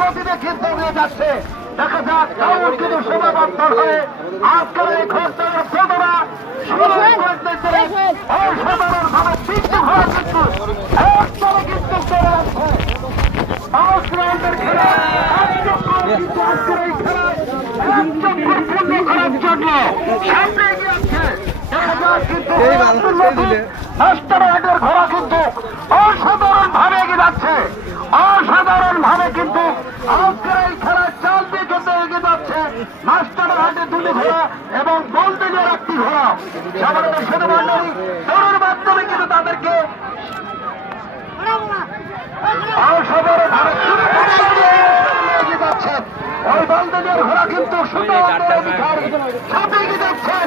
গতিতে কিন্তু নিয়ে যাচ্ছে দেখা যাক কাউর কিন্তু সীমাবদ্ধ হয়ে আজকের এই খরচার প্রতারা অসাধারণ ভাবে হওয়া কিন্তু একবারে কিন্তু চলে যাচ্ছে পাঁচ খেলা এক চক্কর কিন্তু আজকের এই খেলায় এক পূর্ণ করার জন্য সামনে যাচ্ছে। যাচ্ছে তাদেরকে যাচ্ছেন ওই ঘোড়া কিন্তু সুন্দর অধিকারী সাথে এগিয়ে যাচ্ছেন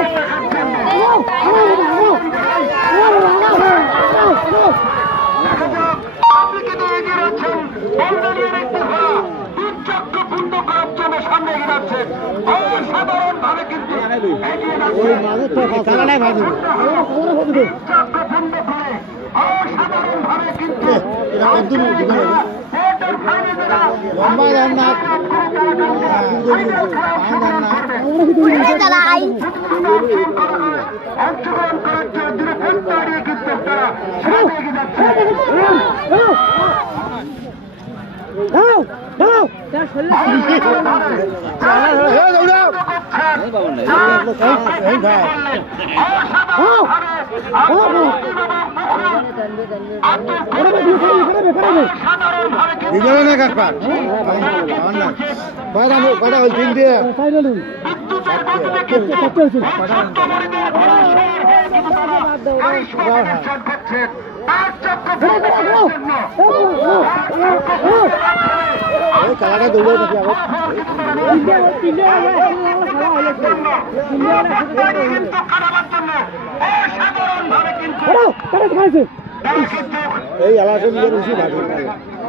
এগিয়ে যাচ্ছেন চালানাই ভাবি চক্রখণ্ড করে অসাধারণ ভাবে কিন্তু অংশগ্রহণ করার জন্য দাঁড়িয়ে তারা সামনে এগিয়ে যাচ্ছে। ভিডিও না কাকপার আমার না খেলাটা দৌড়ে নাকি আবার। এই এলাকা নিয়ে বেশি ভাবি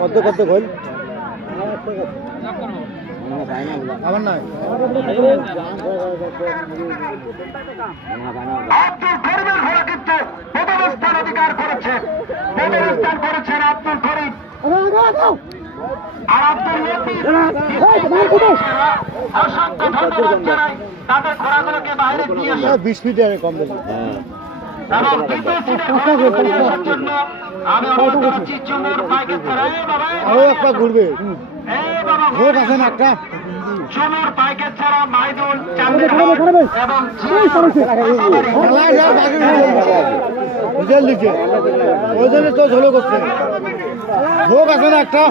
কত কত গোল আমার নয়। আব্দুল করিমের ঘরে কিন্তু প্রথম স্থান অধিকার করেছেন প্রথম স্থান করেছেন আব্দুল করিম আর আব্দুল অসংখ্য ধন্যবাদ জানাই তাদের ঘোড়াগুলোকে বাইরে দিয়ে বিশ ফিটের কম এবং দ্বিতীয় সিটে ঘোড়াগুলো নিয়ে আসার জন্য আমি অনুরোধ করছি চুমুর পাইকে বাবা ঘুরবে। ভোট একটা? চুমুর পাইকে ছাড়া মাইদুল চান্দের এবং খেলায় যা বাকি বুঝেল লিখে। ওই জন্য তো ঝোলো করছে। ভোগ আছে না একটা?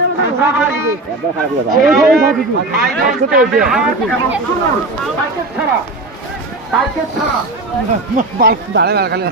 দাঁড়ায় খালি।